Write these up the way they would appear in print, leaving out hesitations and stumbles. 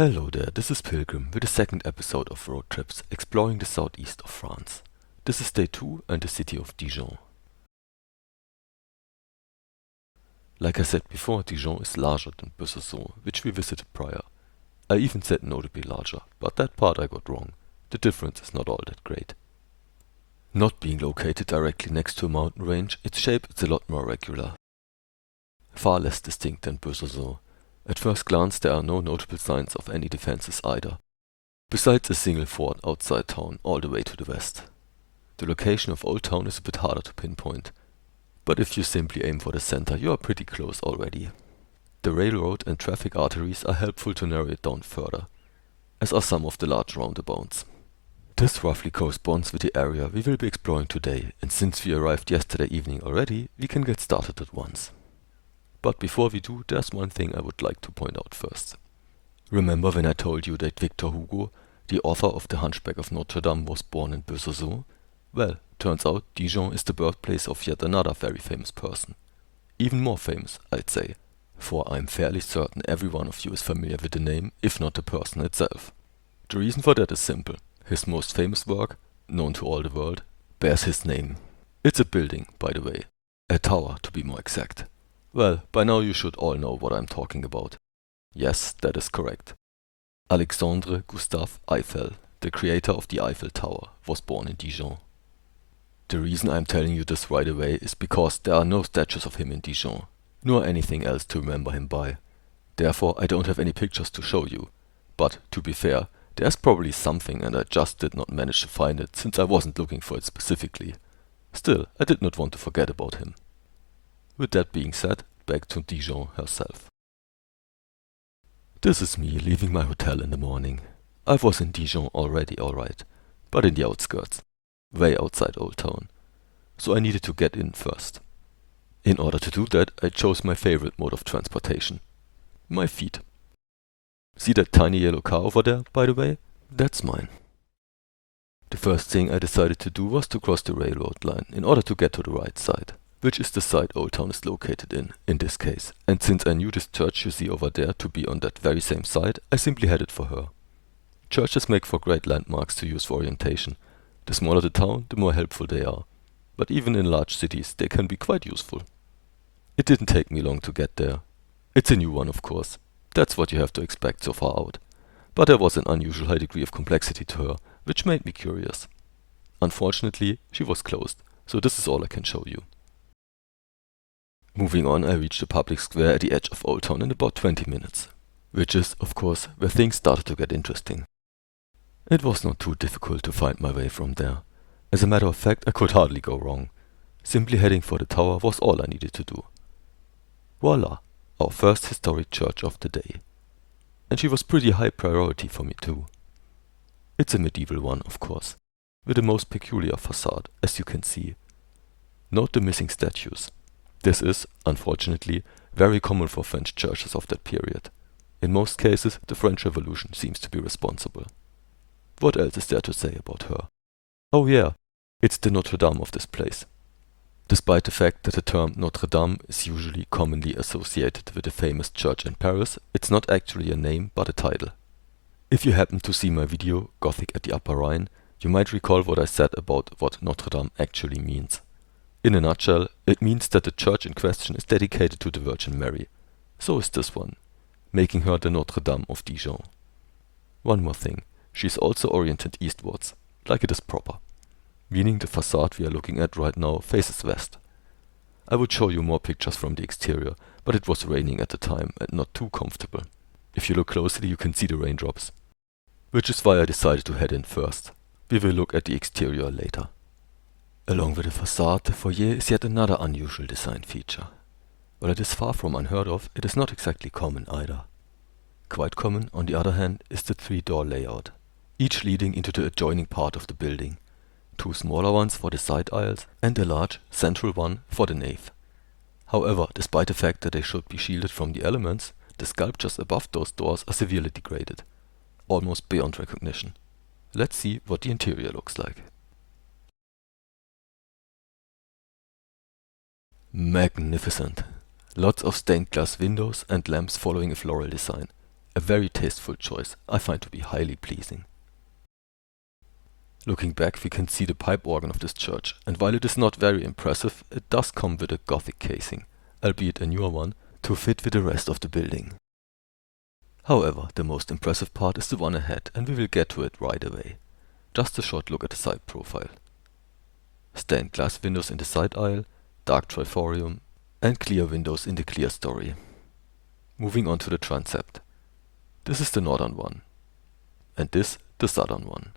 Hello there, this is Pilgrim with the second episode of Road Trips exploring the southeast of France. This is day 2 and the city of Dijon. Like I said before, Dijon is larger than Besançon, which we visited prior. I even said notably larger, but that part I got wrong. The difference is not all that great. Not being located directly next to a mountain range, its shape is a lot more regular. Far less distinct than Besançon. At first glance there are no notable signs of any defenses either, besides a single fort outside town all the way to the west. The location of Old Town is a bit harder to pinpoint, but if you simply aim for the center you are pretty close already. The railroad and traffic arteries are helpful to narrow it down further, as are some of the large roundabouts. This roughly corresponds with the area we will be exploring today, and since we arrived yesterday evening already, we can get started at once. But before we do, there's one thing I would like to point out first. Remember when I told you that Victor Hugo, the author of The Hunchback of Notre-Dame, was born in Besançon? Well, turns out Dijon is the birthplace of yet another very famous person. Even more famous, I'd say, for I'm fairly certain every one of you is familiar with the name, if not the person itself. The reason for that is simple. His most famous work, known to all the world, bears his name. It's a building, by the way. A tower, to be more exact. Well, by now you should all know what I'm talking about. Yes, that is correct. Alexandre Gustave Eiffel, the creator of the Eiffel Tower, was born in Dijon. The reason I'm telling you this right away is because there are no statues of him in Dijon, nor anything else to remember him by. Therefore, I don't have any pictures to show you. But, to be fair, there's probably something and I just did not manage to find it since I wasn't looking for it specifically. Still, I did not want to forget about him. With that being said, back to Dijon herself. This is me leaving my hotel in the morning. I was in Dijon already, alright, but in the outskirts, way outside Old Town, so I needed to get in first. In order to do that, I chose my favorite mode of transportation. My feet. See that tiny yellow car over there, by the way? That's mine. The first thing I decided to do was to cross the railroad line in order to get to the right side, which is the side Old Town is located in this case, and since I knew this church you see over there to be on that very same side, I simply headed for her. Churches make for great landmarks to use for orientation. The smaller the town, the more helpful they are, but even in large cities they can be quite useful. It didn't take me long to get there. It's a new one, of course. That's what you have to expect so far out. But there was an unusual high degree of complexity to her, which made me curious. Unfortunately, she was closed, so this is all I can show you. Moving on, I reached a public square at the edge of Old Town in about 20 minutes, which is, of course, where things started to get interesting. It was not too difficult to find my way from there. As a matter of fact, I could hardly go wrong. Simply heading for the tower was all I needed to do. Voila, our first historic church of the day. And she was pretty high priority for me too. It's a medieval one, of course, with the most peculiar facade, as you can see. Note the missing statues. This is, unfortunately, very common for French churches of that period. In most cases, the French Revolution seems to be responsible. What else is there to say about her? Oh yeah, it's the Notre-Dame of this place. Despite the fact that the term Notre-Dame is usually commonly associated with a famous church in Paris, it's not actually a name but a title. If you happen to see my video, Gothic at the Upper Rhine, you might recall what I said about what Notre-Dame actually means. In a nutshell, it means that the church in question is dedicated to the Virgin Mary. So is this one, making her the Notre-Dame of Dijon. One more thing, she is also oriented eastwards, like it is proper, meaning the facade we are looking at right now faces west. I would show you more pictures from the exterior, but it was raining at the time and not too comfortable. If you look closely you can see the raindrops, which is why I decided to head in first. We will look at the exterior later. Along with the facade, the foyer is yet another unusual design feature. While it is far from unheard of, it is not exactly common either. Quite common, on the other hand, is the 3-door layout, each leading into the adjoining part of the building. 2 smaller ones for the side aisles and a large, central one for the nave. However, despite the fact that they should be shielded from the elements, the sculptures above those doors are severely degraded, almost beyond recognition. Let's see what the interior looks like. Magnificent! Lots of stained glass windows and lamps following a floral design. A A very tasteful choice, I find to be highly pleasing. Looking back, we can see the pipe organ of this church, and while it is not very impressive, it does come with a Gothic casing, albeit a newer one, to fit with the rest of the building. However, the most impressive part is the one ahead, and we will get to it right away. Just a short look at the side profile. Stained glass windows in the side aisle, dark triforium, and clear windows in the clear story. Moving on to the transept. This is the northern one, and this the southern one.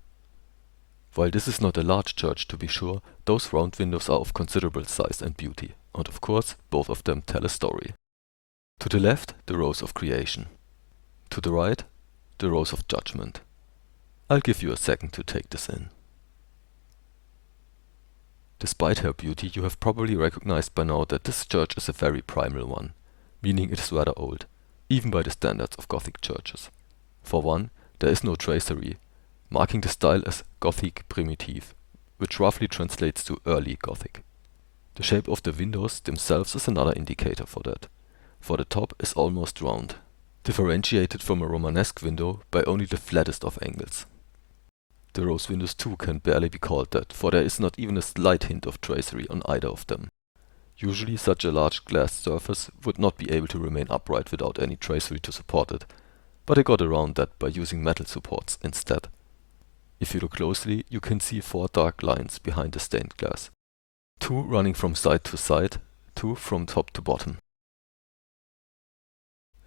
While this is not a large church to be sure, those round windows are of considerable size and beauty, and of course both of them tell a story. To the left, the Rose of Creation. To the right, the Rose of Judgment. I'll give you a second to take this in. Despite her beauty, you have probably recognized by now that this church is a very primal one, meaning it is rather old, even by the standards of Gothic churches. For one, there is no tracery, marking the style as Gothic primitive, which roughly translates to early Gothic. The shape of the windows themselves is another indicator for that, for the top is almost round, differentiated from a Romanesque window by only the flattest of angles. The rose windows too can barely be called that, for there is not even a slight hint of tracery on either of them. Usually such a large glass surface would not be able to remain upright without any tracery to support it, but I got around that by using metal supports instead. If you look closely, you can see 4 dark lines behind the stained glass. 2 running from side to side, 2 from top to bottom.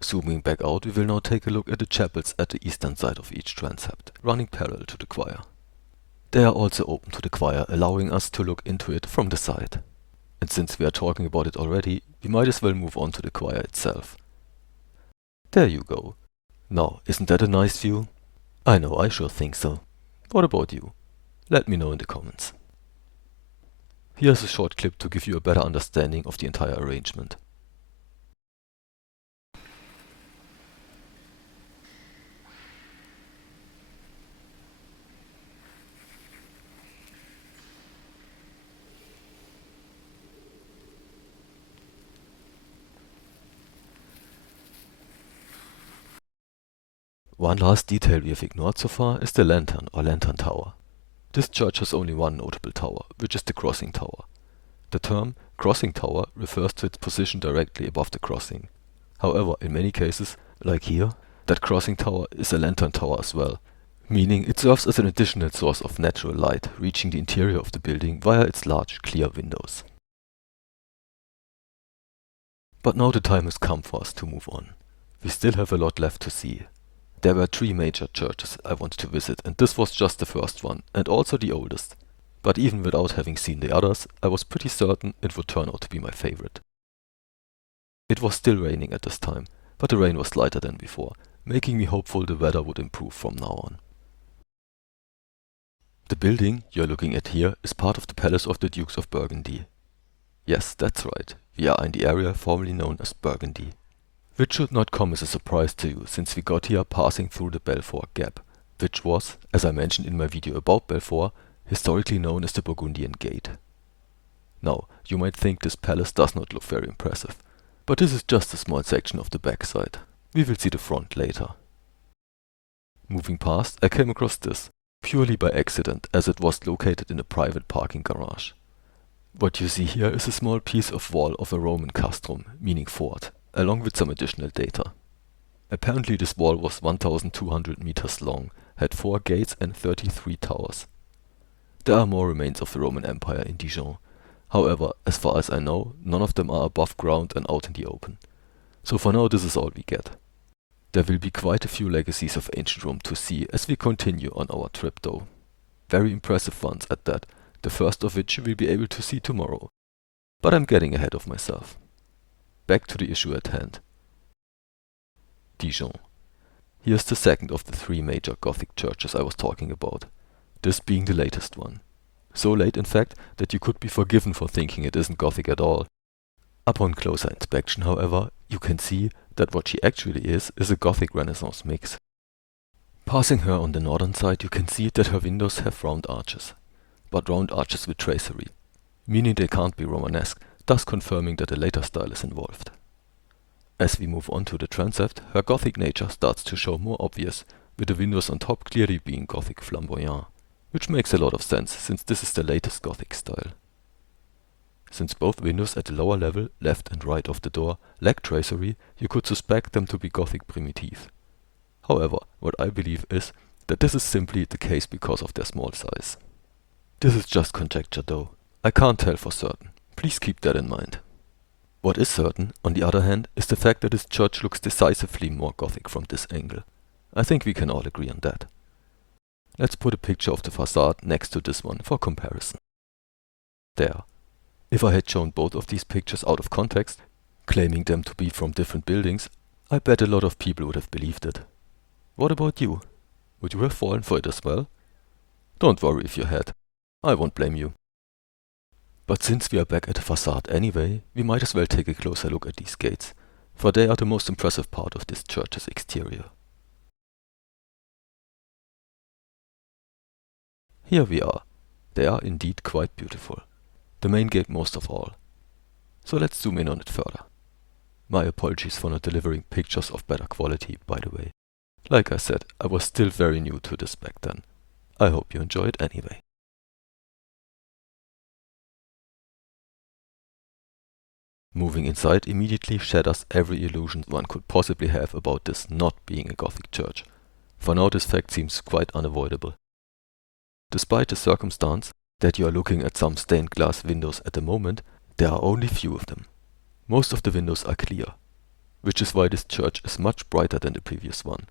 Zooming back out, we will now take a look at the chapels at the eastern side of each transept, running parallel to the choir. They are also open to the choir, allowing us to look into it from the side. And since we are talking about it already, we might as well move on to the choir itself. There you go. Now, isn't that a nice view? I know, I sure think so. What about you? Let me know in the comments. Here's a short clip to give you a better understanding of the entire arrangement. One last detail we have ignored so far is the lantern or lantern tower. This church has only one notable tower, which is the crossing tower. The term crossing tower refers to its position directly above the crossing. However, in many cases, like here, that crossing tower is a lantern tower as well, meaning it serves as an additional source of natural light, reaching the interior of the building via its large, clear windows. But now the time has come for us to move on. We still have a lot left to see. There were 3 major churches I wanted to visit, and this was just the first one, and also the oldest. But even without having seen the others, I was pretty certain it would turn out to be my favorite. It was still raining at this time, but the rain was lighter than before, making me hopeful the weather would improve from now on. The building you're looking at here is part of the Palace of the Dukes of Burgundy. Yes, that's right, we are in the area formerly known as Burgundy. Which should not come as a surprise to you, since we got here passing through the Belfort Gap, which was, as I mentioned in my video about Belfort, historically known as the Burgundian Gate. Now, you might think this palace does not look very impressive, but this is just a small section of the backside. We will see the front later. Moving past, I came across this, purely by accident, as it was located in a private parking garage. What you see here is a small piece of wall of a Roman castrum, meaning fort, along with some additional data. Apparently this wall was 1,200 meters long, had 4 gates and 33 towers. There are more remains of the Roman Empire in Dijon. However, as far as I know, none of them are above ground and out in the open. So for now this is all we get. There will be quite a few legacies of ancient Rome to see as we continue on our trip though. Very impressive ones at that, the first of which you will be able to see tomorrow. But I'm getting ahead of myself. Back to the issue at hand. Dijon. Here's the second of the 3 major Gothic churches I was talking about, this being the latest one. So late in fact that you could be forgiven for thinking it isn't Gothic at all. Upon closer inspection, however, you can see that what she actually is a Gothic Renaissance mix. Passing her on the northern side, you can see that her windows have round arches, but round arches with tracery, meaning they can't be Romanesque, thus confirming that a later style is involved. As we move on to the transept, her Gothic nature starts to show more obvious, with the windows on top clearly being Gothic flamboyant, which makes a lot of sense since this is the latest Gothic style. Since both windows at the lower level, left and right of the door, lack tracery, you could suspect them to be Gothic primitive. However, what I believe is that this is simply the case because of their small size. This is just conjecture though. I can't tell for certain. Please keep that in mind. What is certain, on the other hand, is the fact that this church looks decisively more Gothic from this angle. I think we can all agree on that. Let's put a picture of the facade next to this one for comparison. There. If I had shown both of these pictures out of context, claiming them to be from different buildings, I bet a lot of people would have believed it. What about you? Would you have fallen for it as well? Don't worry if you had. I won't blame you. But since we are back at the facade anyway, we might as well take a closer look at these gates, for they are the most impressive part of this church's exterior. Here we are. They are indeed quite beautiful. The main gate most of all. So let's zoom in on it further. My apologies for not delivering pictures of better quality, by the way. Like I said, I was still very new to this back then. I hope you enjoy it anyway. Moving inside immediately shatters every illusion one could possibly have about this not being a Gothic church. For now this fact seems quite unavoidable. Despite the circumstance that you are looking at some stained glass windows at the moment, there are only few of them. Most of the windows are clear, which is why this church is much brighter than the previous one.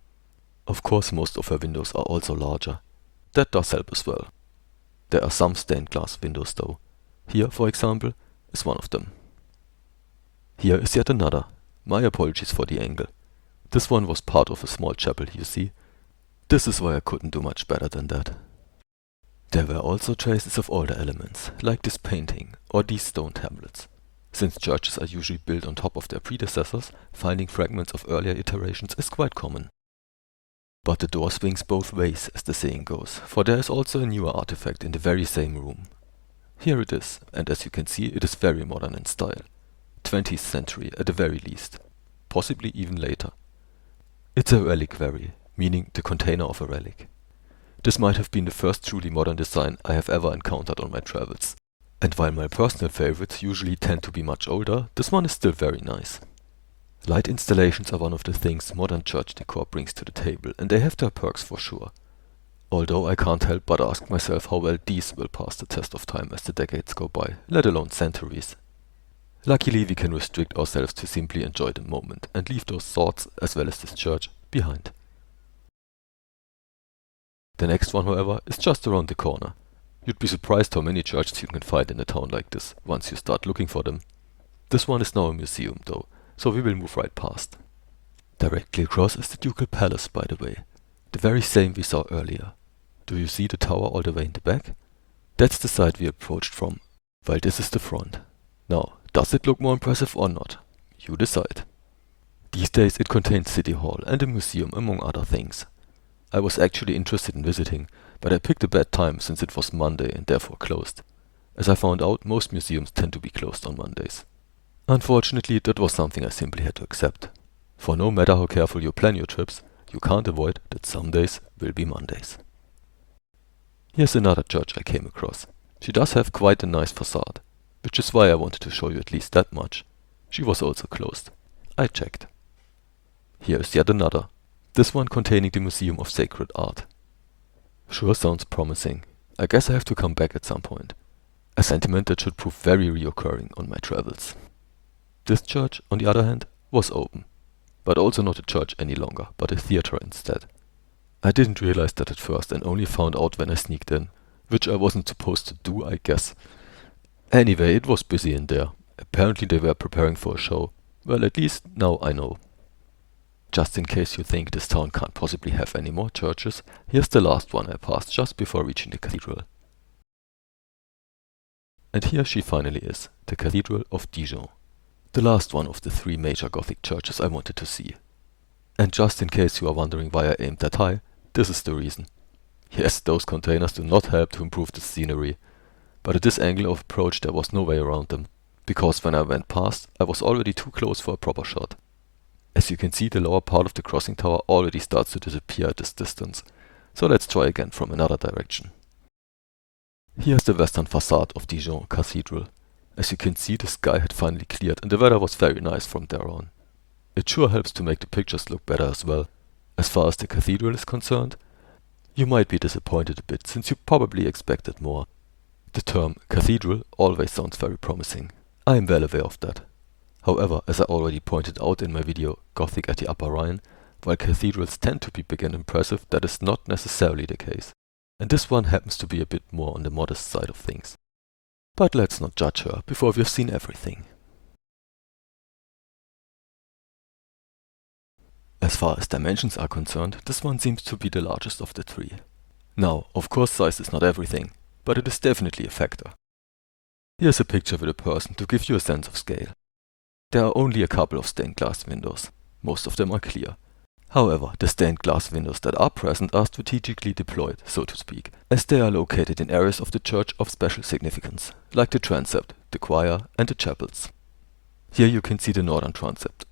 Of course most of her windows are also larger. That does help as well. There are some stained glass windows though. Here, for example, is one of them. Here is yet another. My apologies for the angle. This one was part of a small chapel, you see. This is why I couldn't do much better than that. There were also traces of older elements, like this painting or these stone tablets. Since churches are usually built on top of their predecessors, finding fragments of earlier iterations is quite common. But the door swings both ways, as the saying goes, for there is also a newer artifact in the very same room. Here it is, and as you can see, it is very modern in style. 20th century at the very least, possibly even later. It's a reliquary, meaning the container of a relic. This might have been the first truly modern design I have ever encountered on my travels. And while my personal favorites usually tend to be much older, this one is still very nice. Light installations are one of the things modern church decor brings to the table, and they have their perks for sure. Although I can't help but ask myself how well these will pass the test of time as the decades go by, let alone centuries. Luckily we can restrict ourselves to simply enjoy the moment and leave those thoughts, as well as this church, behind. The next one, however, is just around the corner. You'd be surprised how many churches you can find in a town like this, once you start looking for them. This one is now a museum though, so we will move right past. Directly across is the Ducal Palace, by the way. The very same we saw earlier. Do you see the tower all the way in the back? That's the side we approached from, while this is the front. Now, does it look more impressive or not? You decide. These days it contains City Hall and a museum among other things. I was actually interested in visiting, but I picked a bad time since it was Monday and therefore closed. As I found out, most museums tend to be closed on Mondays. Unfortunately, that was something I simply had to accept. For no matter how careful you plan your trips, you can't avoid that some days will be Mondays. Here's another church I came across. She does have quite a nice facade, which is why I wanted to show you at least that much. She was also closed. I checked. Here is yet another. This one containing the Museum of Sacred Art. Sure sounds promising. I guess I have to come back at some point. A sentiment that should prove very reoccurring on my travels. This church, on the other hand, was open. But also not a church any longer, but a theater instead. I didn't realize that at first and only found out when I sneaked in, which I wasn't supposed to do, I guess. Anyway, it was busy in there. Apparently they were preparing for a show. Well, at least now I know. Just in case you think this town can't possibly have any more churches, here's the last one I passed just before reaching the cathedral. And here she finally is, the Cathedral of Dijon. The last one of the 3 major Gothic churches I wanted to see. And just in case you are wondering why I aimed that high, this is the reason. Yes, those containers do not help to improve the scenery, but at this angle of approach there was no way around them, because when I went past, I was already too close for a proper shot. As you can see, the lower part of the crossing tower already starts to disappear at this distance. So let's try again from another direction. Here's the western facade of Dijon Cathedral. As you can see, the sky had finally cleared and the weather was very nice from there on. It sure helps to make the pictures look better as well. As far as the cathedral is concerned, you might be disappointed a bit since you probably expected more. The term cathedral always sounds very promising. I am well aware of that. However, as I already pointed out in my video Gothic at the Upper Rhine, while cathedrals tend to be big and impressive, that is not necessarily the case. And this one happens to be a bit more on the modest side of things. But let's not judge her before we've seen everything. As far as dimensions are concerned, this one seems to be the largest of the three. Now, of course size is not everything, but it is definitely a factor. Here's a picture with a person to give you a sense of scale. There are only a couple of stained glass windows. Most of them are clear. However, the stained glass windows that are present are strategically deployed, so to speak, as they are located in areas of the church of special significance, like the transept, the choir and the chapels. Here you can see the northern transept.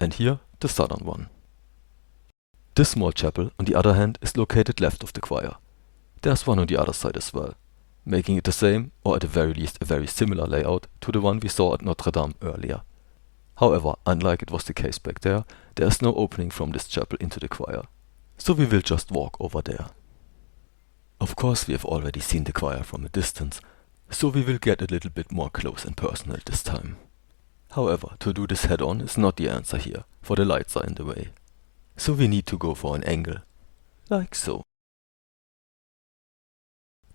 And here, the southern one. This small chapel, on the other hand, is located left of the choir. There's one on the other side as well, making it the same, or at the very least a very similar layout, to the one we saw at Notre-Dame earlier. However, unlike it was the case back there is no opening from this chapel into the choir, so we will just walk over there. Of course, we have already seen the choir from a distance, so we will get a little bit more close and personal this time. However, to do this head-on is not the answer here, for the lights are in the way. So we need to go for an angle, like so.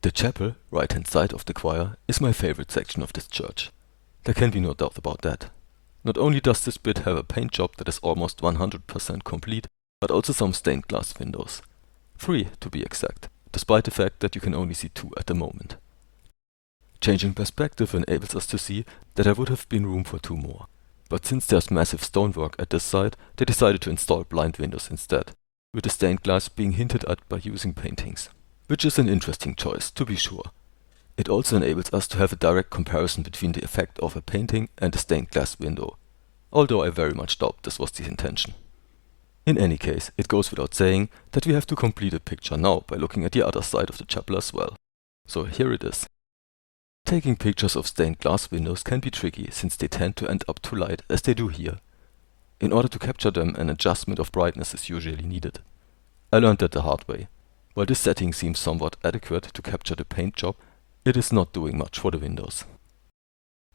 The chapel, right-hand side of the choir, is my favorite section of this church. There can be no doubt about that. Not only does this bit have a paint job that is almost 100% complete, but also some stained glass windows. 3 to be exact, despite the fact that you can only see 2 at the moment. Changing perspective enables us to see that there would have been room for 2 more. But since there's massive stonework at this side, they decided to install blind windows instead, with the stained glass being hinted at by using paintings. Which is an interesting choice, to be sure. It also enables us to have a direct comparison between the effect of a painting and a stained glass window, although I very much doubt this was the intention. In any case, it goes without saying that we have to complete a picture now by looking at the other side of the chapel as well. So here it is. Taking pictures of stained glass windows can be tricky since they tend to end up too light as they do here. In order to capture them, an adjustment of brightness is usually needed. I learned that the hard way. While this setting seems somewhat adequate to capture the paint job, it is not doing much for the windows.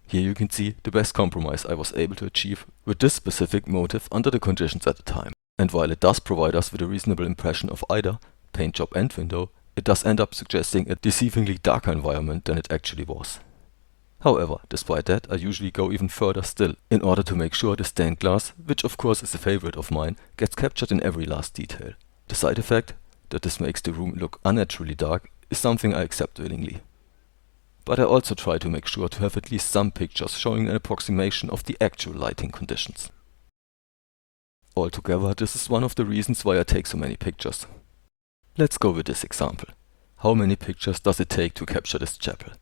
Here you can see the best compromise I was able to achieve with this specific motif under the conditions at the time. And while it does provide us with a reasonable impression of either paint job and window, it does end up suggesting a deceivingly darker environment than it actually was. However, despite that, I usually go even further still, in order to make sure the stained glass, which of course is a favorite of mine, gets captured in every last detail. The side effect, that this makes the room look unnaturally dark, is something I accept willingly. But I also try to make sure to have at least some pictures showing an approximation of the actual lighting conditions. Altogether, this is one of the reasons why I take so many pictures. Let's go with this example. How many pictures does it take to capture this chapel?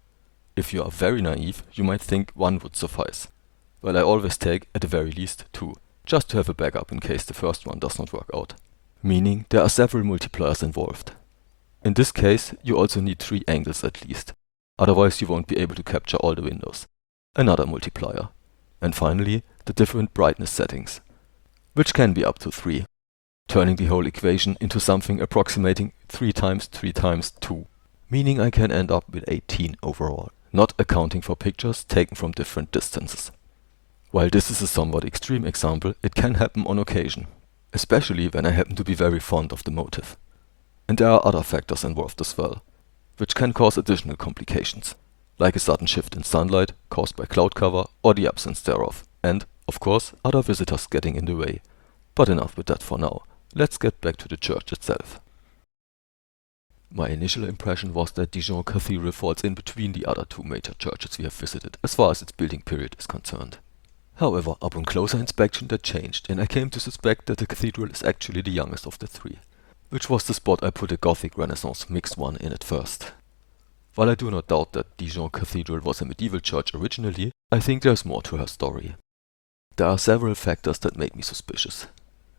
If you are very naive, you might think 1 would suffice. Well, I always take, at the very least, 2, just to have a backup in case the first one does not work out. Meaning, there are several multipliers involved. In this case, you also need 3 angles at least. Otherwise you won't be able to capture all the windows. Another multiplier. And finally, the different brightness settings, which can be up to 3, turning the whole equation into something approximating 3 times 3 times 2, meaning I can end up with 18 overall, not accounting for pictures taken from different distances. While this is a somewhat extreme example, it can happen on occasion, especially when I happen to be very fond of the motif. And there are other factors involved as well, which can cause additional complications, like a sudden shift in sunlight caused by cloud cover or the absence thereof, and, of course, other visitors getting in the way. But enough with that for now. Let's get back to the church itself. My initial impression was that Dijon Cathedral falls in between the other 2 major churches we have visited, as far as its building period is concerned. However, upon closer inspection that changed, and I came to suspect that the cathedral is actually the youngest of the 3. Which was the spot I put a Gothic Renaissance mixed one in at first. While I do not doubt that Dijon Cathedral was a medieval church originally, I think there's more to her story. There are several factors that make me suspicious.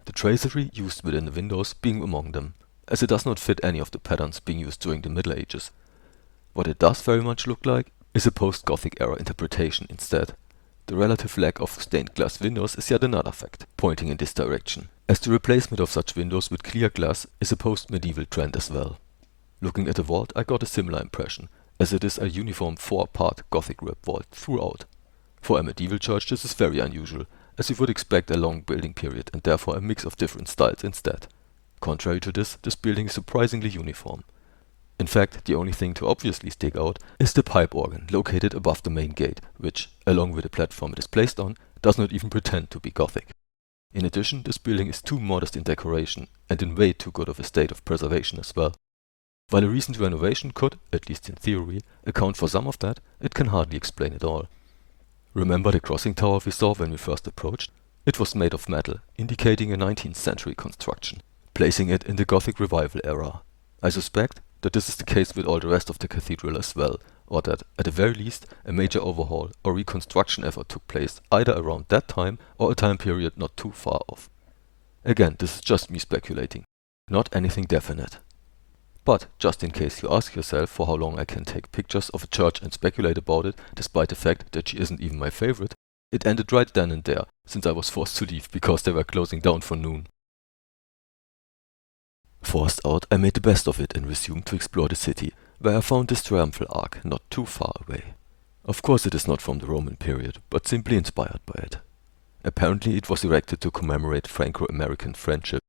The tracery used within the windows being among them, as it does not fit any of the patterns being used during the Middle Ages. What it does very much look like is a post-Gothic era interpretation instead. The relative lack of stained glass windows is yet another fact, pointing in this direction, as the replacement of such windows with clear glass is a post-medieval trend as well. Looking at the vault, I got a similar impression, as it is a uniform 4-part Gothic rib vault throughout. For a medieval church this is very unusual, as you would expect a long building period and therefore a mix of different styles instead. Contrary to this building is surprisingly uniform. In fact, the only thing to obviously stick out is the pipe organ located above the main gate, which, along with the platform it is placed on, does not even pretend to be Gothic. In addition, this building is too modest in decoration and in way too good of a state of preservation as well. While a recent renovation could, at least in theory, account for some of that, it can hardly explain it all. Remember the crossing tower we saw when we first approached? It was made of metal, indicating a 19th century construction, placing it in the Gothic Revival era. I suspect that this is the case with all the rest of the cathedral as well, or that, at the very least, a major overhaul or reconstruction effort took place either around that time or a time period not too far off. Again, this is just me speculating, not anything definite. But, just in case you ask yourself for how long I can take pictures of a church and speculate about it, despite the fact that she isn't even my favorite, it ended right then and there, since I was forced to leave because they were closing down for noon. Forced out, I made the best of it and resumed to explore the city, where I found this triumphal arch not too far away. Of course it is not from the Roman period, but simply inspired by it. Apparently it was erected to commemorate Franco-American friendship.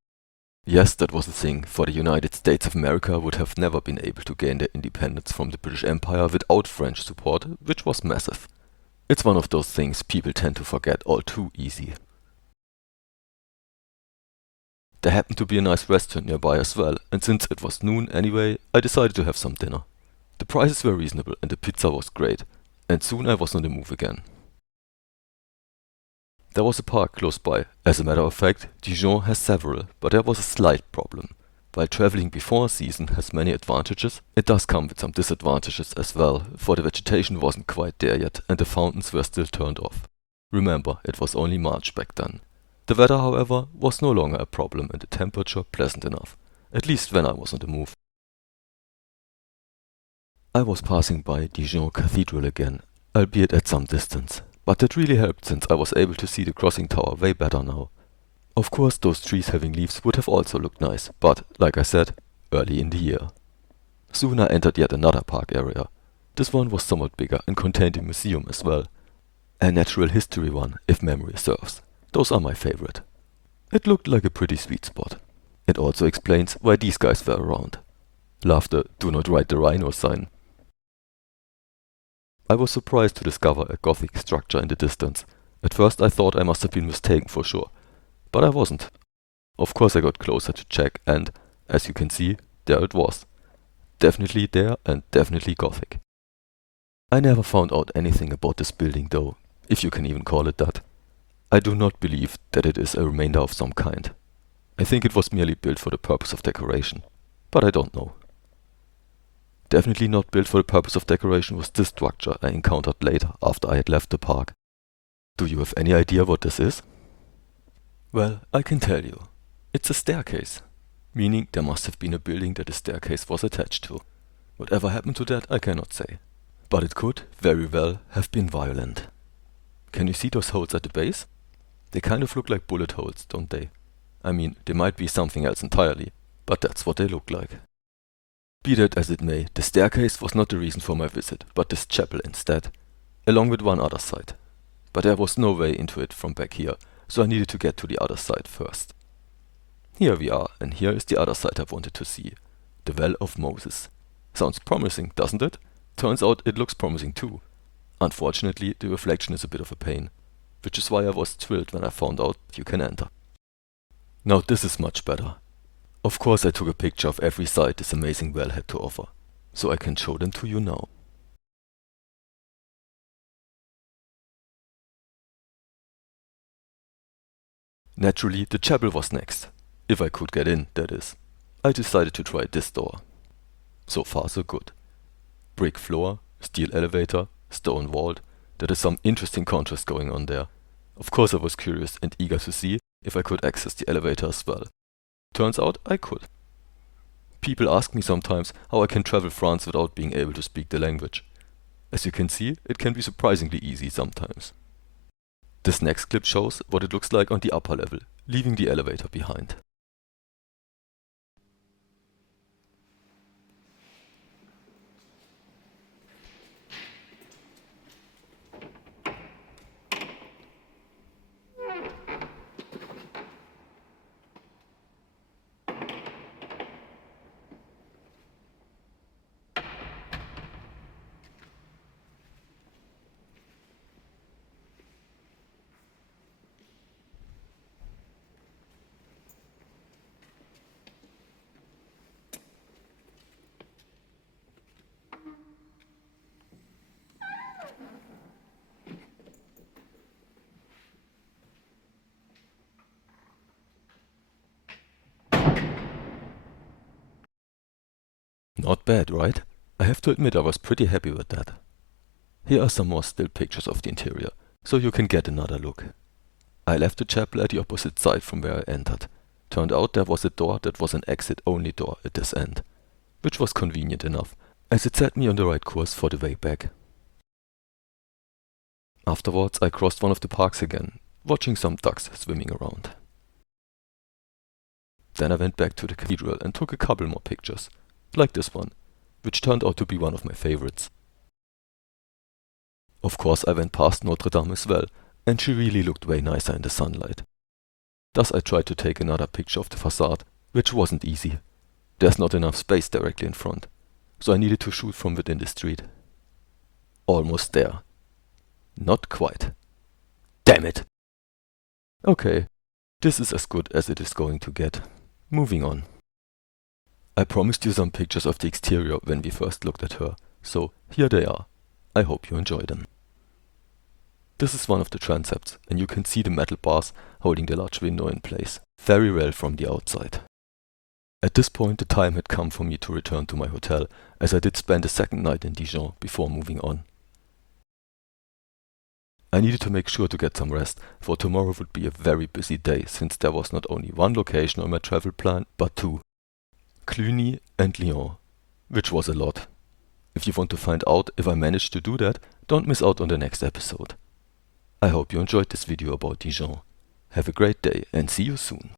Yes, that was a thing, for the United States of America would have never been able to gain their independence from the British Empire without French support, which was massive. It's one of those things people tend to forget all too easy. There happened to be a nice restaurant nearby as well, and since it was noon anyway, I decided to have some dinner. The prices were reasonable and the pizza was great, and soon I was on the move again. There was a park close by. As a matter of fact, Dijon has several, but there was a slight problem. While traveling before season has many advantages, it does come with some disadvantages as well, for the vegetation wasn't quite there yet and the fountains were still turned off. Remember, it was only March back then. The weather, however, was no longer a problem and the temperature pleasant enough, at least when I was on the move. I was passing by Dijon Cathedral again, albeit at some distance, but that really helped since I was able to see the crossing tower way better now. Of course those trees having leaves would have also looked nice, but, like I said, early in the year. Soon I entered yet another park area. This one was somewhat bigger and contained a museum as well. A natural history one, if memory serves. Those are my favorite. It looked like a pretty sweet spot. It also explains why these guys were around. Love the "do not ride the rhino" sign. I was surprised to discover a Gothic structure in the distance. At first I thought I must have been mistaken for sure, but I wasn't. Of course I got closer to check and, as you can see, there it was. Definitely there and definitely Gothic. I never found out anything about this building though, if you can even call it that. I do not believe that it is a remainder of some kind. I think it was merely built for the purpose of decoration, but I don't know. Definitely not built for the purpose of decoration was this structure I encountered later after I had left the park. Do you have any idea what this is? Well, I can tell you. It's a staircase, meaning there must have been a building that the staircase was attached to. Whatever happened to that I cannot say, but it could very well have been violent. Can you see those holes at the base? They kind of look like bullet holes, don't they? I mean, they might be something else entirely, but that's what they look like. Be that as it may, the staircase was not the reason for my visit, but this chapel instead, along with one other side. But there was no way into it from back here, so I needed to get to the other side first. Here we are, and here is the other side I wanted to see. The Well of Moses. Sounds promising, doesn't it? Turns out it looks promising too. Unfortunately, the reflection is a bit of a pain, which is why I was thrilled when I found out you can enter. Now this is much better. Of course I took a picture of every side this amazing well had to offer, so I can show them to you now. Naturally, the chapel was next. If I could get in, that is. I decided to try this door. So far so good. Brick floor, steel elevator, stone vault. There is some interesting contrast going on there. Of course I was curious and eager to see if I could access the elevator as well. Turns out I could. People ask me sometimes how I can travel France without being able to speak the language. As you can see, it can be surprisingly easy sometimes. This next clip shows what it looks like on the upper level, leaving the elevator behind. Not bad, right? I have to admit I was pretty happy with that. Here are some more still pictures of the interior, so you can get another look. I left the chapel at the opposite side from where I entered. Turned out there was a door that was an exit-only door at this end, which was convenient enough, as it set me on the right course for the way back. Afterwards I crossed one of the parks again, watching some ducks swimming around. Then I went back to the cathedral and took a couple more pictures, like this one, which turned out to be one of my favorites. Of course I went past Notre-Dame as well, and she really looked way nicer in the sunlight. Thus I tried to take another picture of the facade, which wasn't easy. There's not enough space directly in front, so I needed to shoot from within the street. Almost there. Not quite. Damn it! Okay, this is as good as it is going to get. Moving on. I promised you some pictures of the exterior when we first looked at her, so here they are. I hope you enjoy them. This is one of the transepts, and you can see the metal bars holding the large window in place, very well from the outside. At this point the time had come for me to return to my hotel, as I did spend a second night in Dijon before moving on. I needed to make sure to get some rest, for tomorrow would be a very busy day, since there was not only one location on my travel plan, but two. Cluny and Lyon, which was a lot. If you want to find out if I managed to do that, don't miss out on the next episode. I hope you enjoyed this video about Dijon. Have a great day and see you soon.